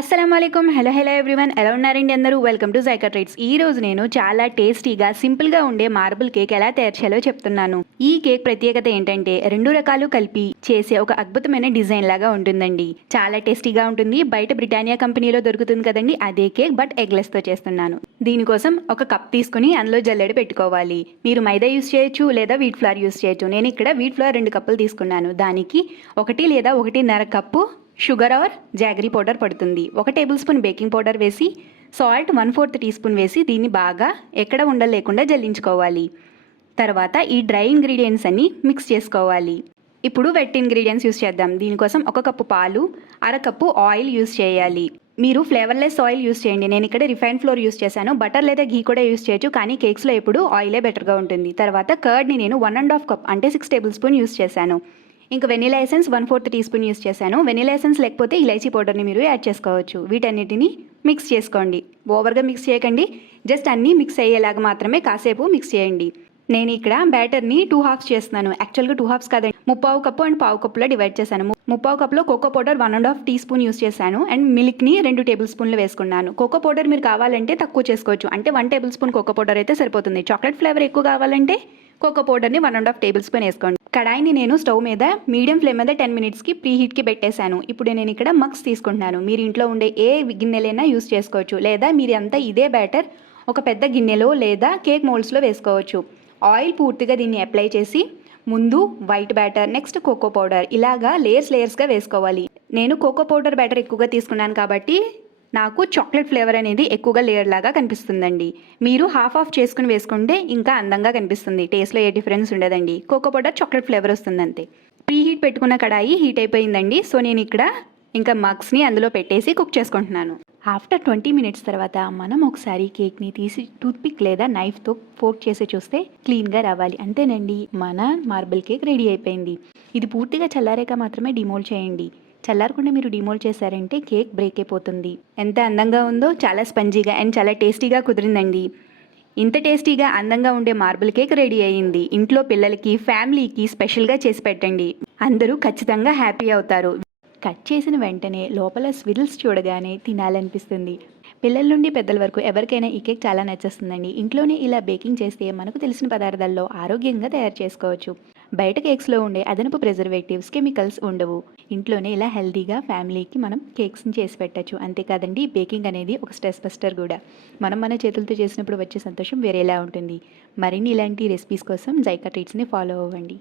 అస్సలాముఅలైకుం. Hello everyone, ఎలా ఉన్నారండి అందరూ? Welcome to JICA treats. ఈ రోజు నేను చాలా టేస్టీగా సింపుల్గా ఉండే మార్బుల్ కేక్ ఎలా తయారు చేయాలో చెప్తున్నాను. ఈ కేక్ ప్రత్యేకత ఏంటంటే 2 రకాలు కలిపి చేసే ఒక అద్భుతమైన డిజైన్ లాగా ఉంటుందండి. చాలా టేస్టీగా ఉంటుంది. బయట బ్రిటానియా కంపెనీలో దొరుకుతుంది కదండి, అదే కేక్ బట్ ఎగ్లెస్తో చేస్తున్నాను. దీనికోసం ఒక కప్ తీసుకుని అందులో జల్లెడ పెట్టుకోవాలి. మీరు మైదా యూస్ చేయొచ్చు లేదా వీట్ ఫ్లోర్ యూస్ చేయొచ్చు. నేను ఇక్కడ వీట్ ఫ్లోర్ 2 కప్పులు తీసుకున్నాను. దానికి 1 లేదా 1.5 cup sugar or jaggery powder పడుతుంది. 1 టేబుల్ స్పూన్ బేకింగ్ పౌడర్ వేసి, సాల్ట్ 1/4 టీ స్పూన్ వేసి దీన్ని బాగా ఎక్కడ ఉండలు లేకుండా జల్లించుకోవాలి. తర్వాత ఈ డ్రై ఇంగ్రీడియంట్స్ అన్ని మిక్స్ చేసుకోవాలి. ఇప్పుడు వెట్ ఇంగ్రీడియంట్స్ యూస్ చేద్దాం. దీనికోసం 1 కప్పు పాలు, 1/2 కప్పు ఆయిల్ యూస్ చేయాలి. మీరు ఫ్లేవర్లెస్ ఆయిల్ యూస్ చేయండి. నేను ఇక్కడ రిఫైన్ ఫ్లోర్ యూస్ చేశాను. బటర్ లేదా ఘీ కూడా యూస్ చేయొచ్చు, కానీ కేక్స్లో ఎప్పుడు ఆయిలే బెటర్గా ఉంటుంది. తర్వాత కర్డ్ని నేను 1.5 కప్ అంటే 6 టేబుల్ స్పూన్ యూస్ చేశాను. ఇంకా vanilla essence 1/4 teaspoon use చేశాను. వెనిలా ఎసెన్స్ లేకపోతే ఇలైచీ పౌడర్ని మీరు యాడ్ చేసుకోవచ్చు. వీటన్నిటిని మిక్స్ చేసుకోండి. ఓవర్గా మిక్స్ చేయకండి, జస్ట్ అన్నీ మిక్స్ అయ్యేలాగా మాత్రమే కాసేపు మిక్స్ చేయండి. నేను ఇక్కడ బ్యాటర్ని 2 హాఫ్స్ చేస్తున్నాను. యాక్చువల్గా 2 హాఫ్స్ కాదండి, 3/4 కప్పు అండ్ 1/4 కప్పులో డివైడ్ చేశాను. 3/4 కప్లో cocoa powder 1.5 teaspoon use చేశాను అండ్ మిల్క్ని 2 టేబుల్ స్పూన్లు వేసుకున్నాను. కోకో పౌడర్ మీరు కావాలంటే తక్కువ చేసుకోవచ్చు, అంటే 1 టేబుల్ స్పూన్ కోకో పౌడర్ అయితే సరిపోతుంది. చాక్లెట్ ఫ్లేవర్ ఎక్కువ కావాలంటే కోకో పౌడర్ని 1.5 టేబుల్ స్పూన్ వేసుకోండి. కడాయిని నేను స్టవ్ మీద మీడియం ఫ్లేమ్ మీద 10 మినిట్స్కి ప్రీ హీట్కి పెట్టేశాను. ఇప్పుడు నేను ఇక్కడ మగ్స్ తీసుకుంటున్నాను. మీరు ఇంట్లో ఉండే ఏ గిన్నెలైనా యూస్ చేసుకోవచ్చు, లేదా మీరు అంతా ఇదే బ్యాటర్ ఒక పెద్ద గిన్నెలో లేదా కేక్ మోల్డ్స్లో వేసుకోవచ్చు. ఆయిల్ పూర్తిగా దీన్ని అప్లై చేసి ముందు white batter, next cocoa powder, ఇలాగా లేయర్స్గా వేసుకోవాలి. నేను కోకో పౌడర్ బ్యాటర్ ఎక్కువగా తీసుకున్నాను కాబట్టి నాకు చాక్లెట్ ఫ్లేవర్ అనేది ఎక్కువగా లేయర్ లాగా కనిపిస్తుందండి. మీరు హాఫ్ చేసుకుని వేసుకుంటే ఇంకా అందంగా కనిపిస్తుంది. టేస్ట్లో ఏ డిఫరెన్స్ ఉండదండి. కోకో పౌడర్ చాక్లెట్ ఫ్లేవర్ వస్తుంది అంతే. ప్రీ హీట్ పెట్టుకున్న కడాయి హీట్ అయిపోయిందండి. సో నేను ఇక్కడ ఇంకా మగ్స్ని అందులో పెట్టేసి కుక్ చేసుకుంటున్నాను. ఆఫ్టర్ 20 మినిట్స్ తర్వాత మనం ఒకసారి కేక్ని తీసి టూత్పిక్ లేదా నైఫ్తో ఫోర్క్ చేసి చూస్తే క్లీన్గా రావాలి. అంతేనండి, మన మార్బుల్ కేక్ రెడీ అయిపోయింది. ఇది పూర్తిగా చల్లారాక మాత్రమే డిమోల్డ్ చేయండి. చల్లారకుండా మీరు డిమోల్డ్ చేశారంటే కేక్ బ్రేక్ అయిపోతుంది. ఎంత అందంగా ఉందో, చాలా స్పంజీగా అండ్ చాలా టేస్టీగా కుదిరిందండి. ఇంత టేస్టీగా అందంగా ఉండే మార్బుల్ కేక్ రెడీ అయ్యింది. ఇంట్లో పిల్లలకి, ఫ్యామిలీకి స్పెషల్గా చేసి పెట్టండి. అందరూ ఖచ్చితంగా హ్యాపీ అవుతారు. కట్ చేసిన వెంటనే లోపల స్విల్స్ చూడగానే తినాలనిపిస్తుంది. పిల్లల నుండి పెద్దల వరకు ఎవరికైనా ఈ కేక్ చాలా నచ్చేస్తుందండి. ఇంట్లోనే ఇలా బేకింగ్ చేస్తే మనకు తెలిసిన పదార్థాల్లో ఆరోగ్యంగా తయారు చేసుకోవచ్చు. బయట కేక్స్లో ఉండే అదనపు ప్రిజర్వేటివ్స్, కెమికల్స్ ఉండవు. ఇంట్లోనే ఇలా హెల్తీగా ఫ్యామిలీకి మనం కేక్స్ని చేసి పెట్టచ్చు. అంతేకాదండి, బేకింగ్ అనేది ఒక స్ట్రెస్ బస్టర్ కూడా. మనం మన చేతులతో చేసినప్పుడు వచ్చే సంతోషం వేరేలా ఉంటుంది. మరిన్ని ఇలాంటి రెసిపీస్ కోసం జైకా ట్రీట్స్ని ఫాలో అవ్వండి.